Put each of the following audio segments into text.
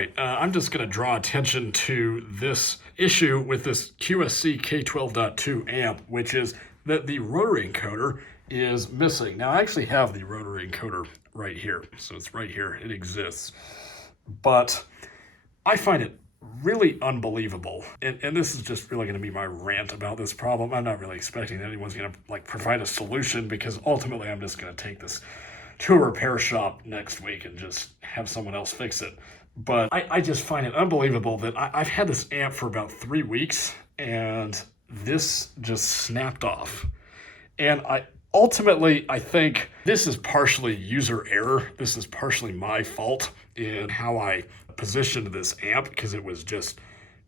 right, I'm just going to draw attention to this issue with this QSC K12.2 amp, which is that the rotary encoder is missing. Now, I actually have the rotary encoder right here, so it's right here, it exists. But I find it really unbelievable, and this is just really going to be my rant about this problem. I'm not really expecting that anyone's going to provide a solution, because ultimately I'm just going to take this to a repair shop next week and just have someone else fix it. But I just find it unbelievable that I've had this amp for about 3 weeks and this just snapped off. And ultimately, I think this is partially user error. This is partially my fault in how I positioned this amp, because it was just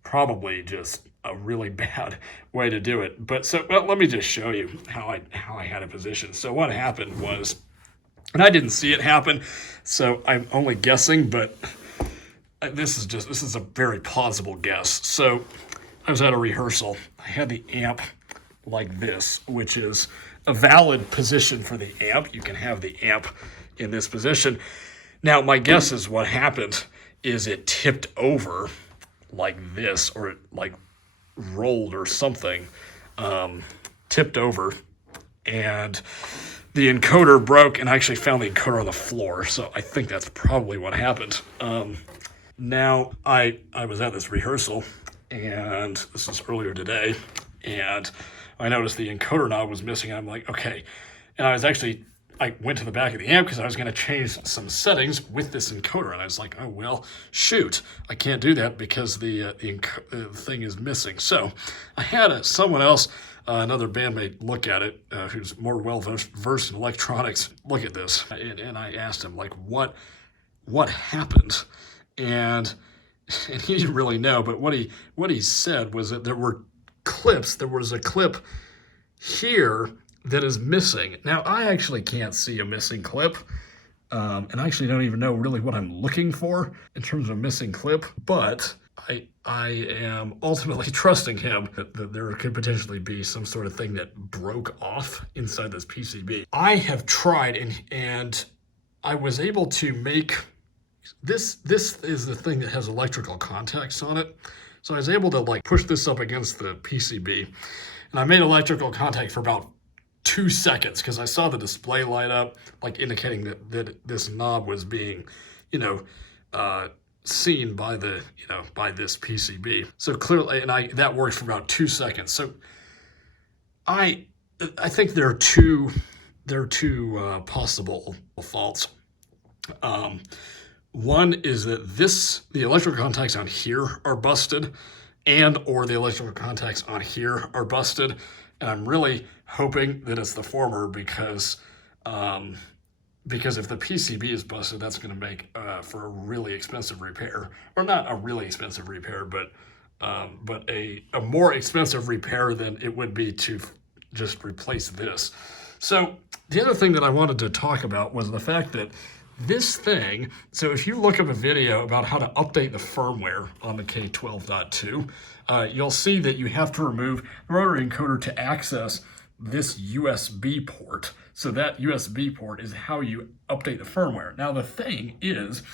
probably just a really bad way to do it. But let me just show you how I had it positioned. So what happened was, and I didn't see it happen, so I'm only guessing, but this is a very plausible guess. So I was at a rehearsal. I had the amp like this, which is a valid position for the amp. You can have the amp in this position. Now, my guess is what happened is it tipped over like this, or it like rolled or something, tipped over, and the encoder broke, and I actually found the encoder on the floor. So I think that's probably what happened. Now, I was at this rehearsal, and this was earlier today, and I noticed the encoder knob was missing, and I'm like, okay. And I went to the back of the amp because I was going to change some settings with this encoder, and I was like, oh, well, shoot, I can't do that because the thing is missing. So I had someone else, another bandmate, look at it, who's more well-versed in electronics, look at this. And I asked him, like, what happened? And he didn't really know, but what he said was that there were clips. There was a clip here that is missing. Now, I actually can't see a missing clip, and I actually don't even know really what I'm looking for in terms of a missing clip, but I am ultimately trusting him that there could potentially be some sort of thing that broke off inside this PCB. I have tried, and I was able to make this is the thing that has electrical contacts on it. So I was able to like push this up against the PCB, and I made electrical contact for about 2 seconds because I saw the display light up, like indicating that this knob was being, seen by by this PCB. So clearly, and that worked for about 2 seconds. So I think there are two possible faults. One is that the electrical contacts on here are busted, or the electrical contacts on here are busted. And I'm really hoping that it's the former, because if the PCB is busted, that's going to make for a really expensive repair, or not a really expensive repair, but a more expensive repair than it would be to just replace this. So the other thing that I wanted to talk about was the fact that this thing, so if you look up a video about how to update the firmware on the K12.2, you'll see that you have to remove the rotary encoder to access this USB port. So that USB port is how you update the firmware. Now the thing is,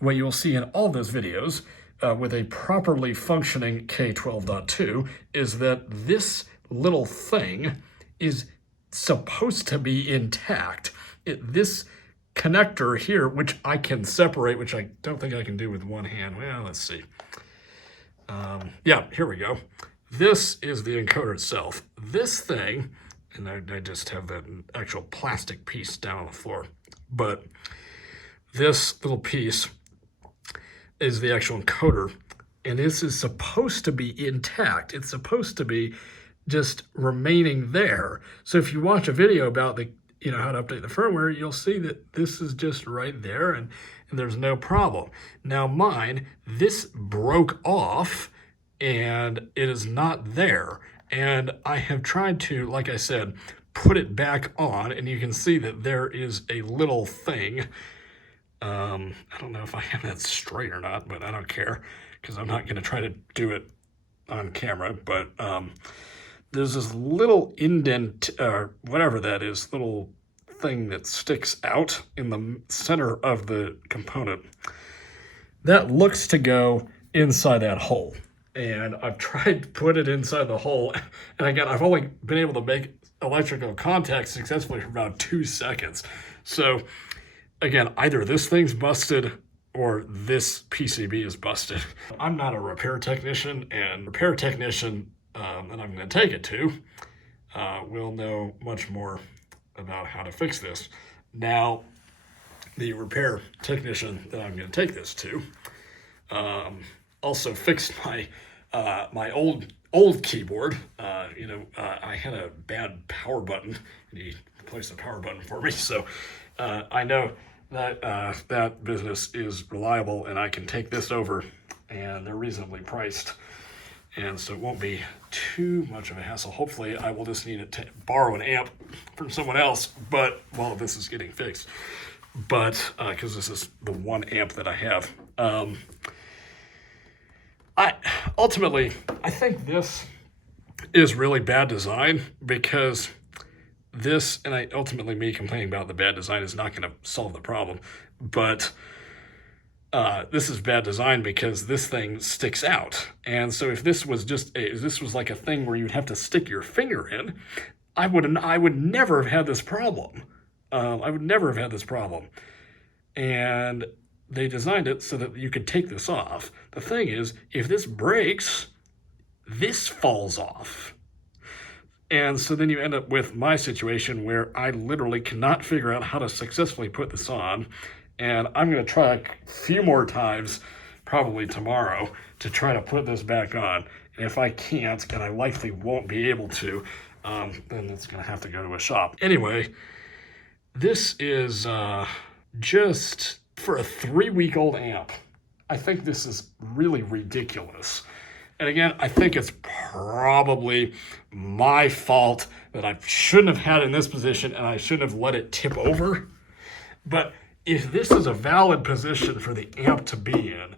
what you'll see in all those videos with a properly functioning K12.2 is that this little thing is supposed to be intact. This connector here, which I can separate, which I don't think I can do with one hand. Well, let's see. Yeah, here we go. This is the encoder itself. This thing, and I just have that actual plastic piece down on the floor, but this little piece is the actual encoder, and this is supposed to be intact. It's supposed to be just remaining there. So if you watch a video about how to update the firmware, you'll see that this is just right there, and there's no problem. Now mine, this broke off, and it is not there. And I have tried to, like I said, put it back on, and you can see that there is a little thing. I don't know if I have that straight or not, but I don't care, because I'm not going to try to do it on camera. But there's this little indent, whatever that is, little thing that sticks out in the center of the component. that looks to go inside that hole. And I've tried to put it inside the hole. And again, I've only been able to make electrical contact successfully for about 2 seconds. So again, either this thing's busted or this PCB is busted. I'm not a repair technician, and repair technician that I'm going to take it to will know much more about how to fix this. Now, the repair technician that I'm going to take this to also fixed my my old keyboard. I had a bad power button, and he replaced the power button for me. So I know that that business is reliable, and I can take this over, and they're reasonably priced, and so it won't be too much of a hassle. Hopefully, I will just need to borrow an amp from someone else, but while this is getting fixed. But because this is the one amp that I have. I think this is really bad design, because this, and ultimately me complaining about the bad design is not going to solve the problem, but this is bad design because this thing sticks out. And so if this was this was like a thing where you'd have to stick your finger in, I would never have had this problem. I would never have had this problem. And they designed it so that you could take this off. The thing is, if this breaks, this falls off. And so then you end up with my situation where I literally cannot figure out how to successfully put this on. And I'm going to try a few more times, probably tomorrow, to try to put this back on. And if I can't, and I likely won't be able to, then it's going to have to go to a shop. Anyway, this is just for a 3-week-old amp. I think this is really ridiculous. And again, I think it's probably my fault that I shouldn't have had it in this position, and I shouldn't have let it tip over. But if this is a valid position for the amp to be in,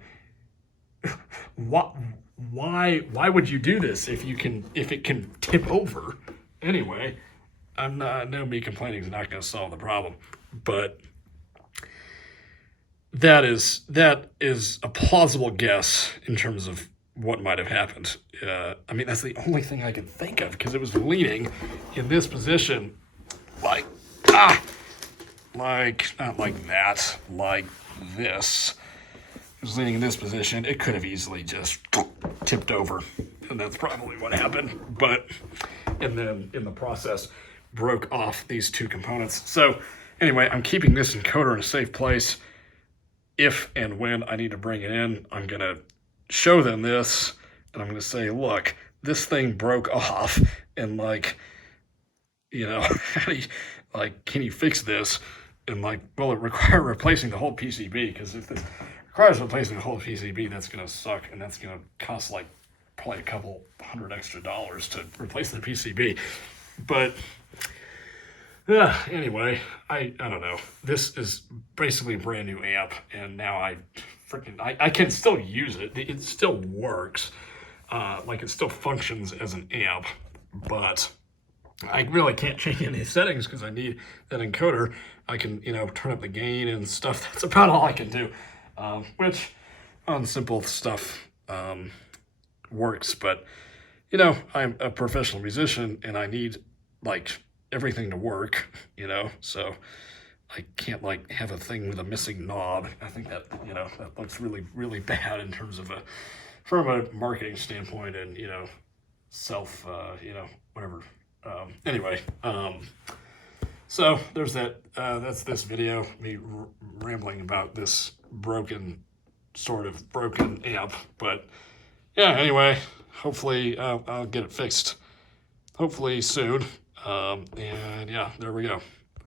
why would you do this if it can tip over? Anyway, I know me complaining is not going to solve the problem, but that is a plausible guess in terms of what might have happened. I mean, that's the only thing I can think of, because it was leaning in this position, like not like that, like this. It was leaning in this position. It could have easily just tipped over, and that's probably what happened. And then in the process, broke off these two components. So anyway, I'm keeping this encoder in a safe place. If and when I need to bring it in, I'm going to show them this, and I'm going to say, look, this thing broke off, and can you fix this? And will it require replacing the whole PCB? Because if it requires replacing the whole PCB, that's going to suck, and that's going to cost probably a couple $100 extra to replace the PCB. But anyway, I don't know. This is basically a brand new amp, and now I can still use it. It still works. It still functions as an amp, but I really can't change any settings because I need that encoder. I can, turn up the gain and stuff. That's about all I can do, which on simple stuff works. But, I'm a professional musician, and I need, everything to work, so I can't have a thing with a missing knob. I think that, that looks really, really bad in terms of from a marketing standpoint and, self, whatever. Anyway, so there's that, that's this video, me rambling about this sort of broken amp, but yeah, anyway, hopefully I'll get it fixed, hopefully soon. And yeah, there we go.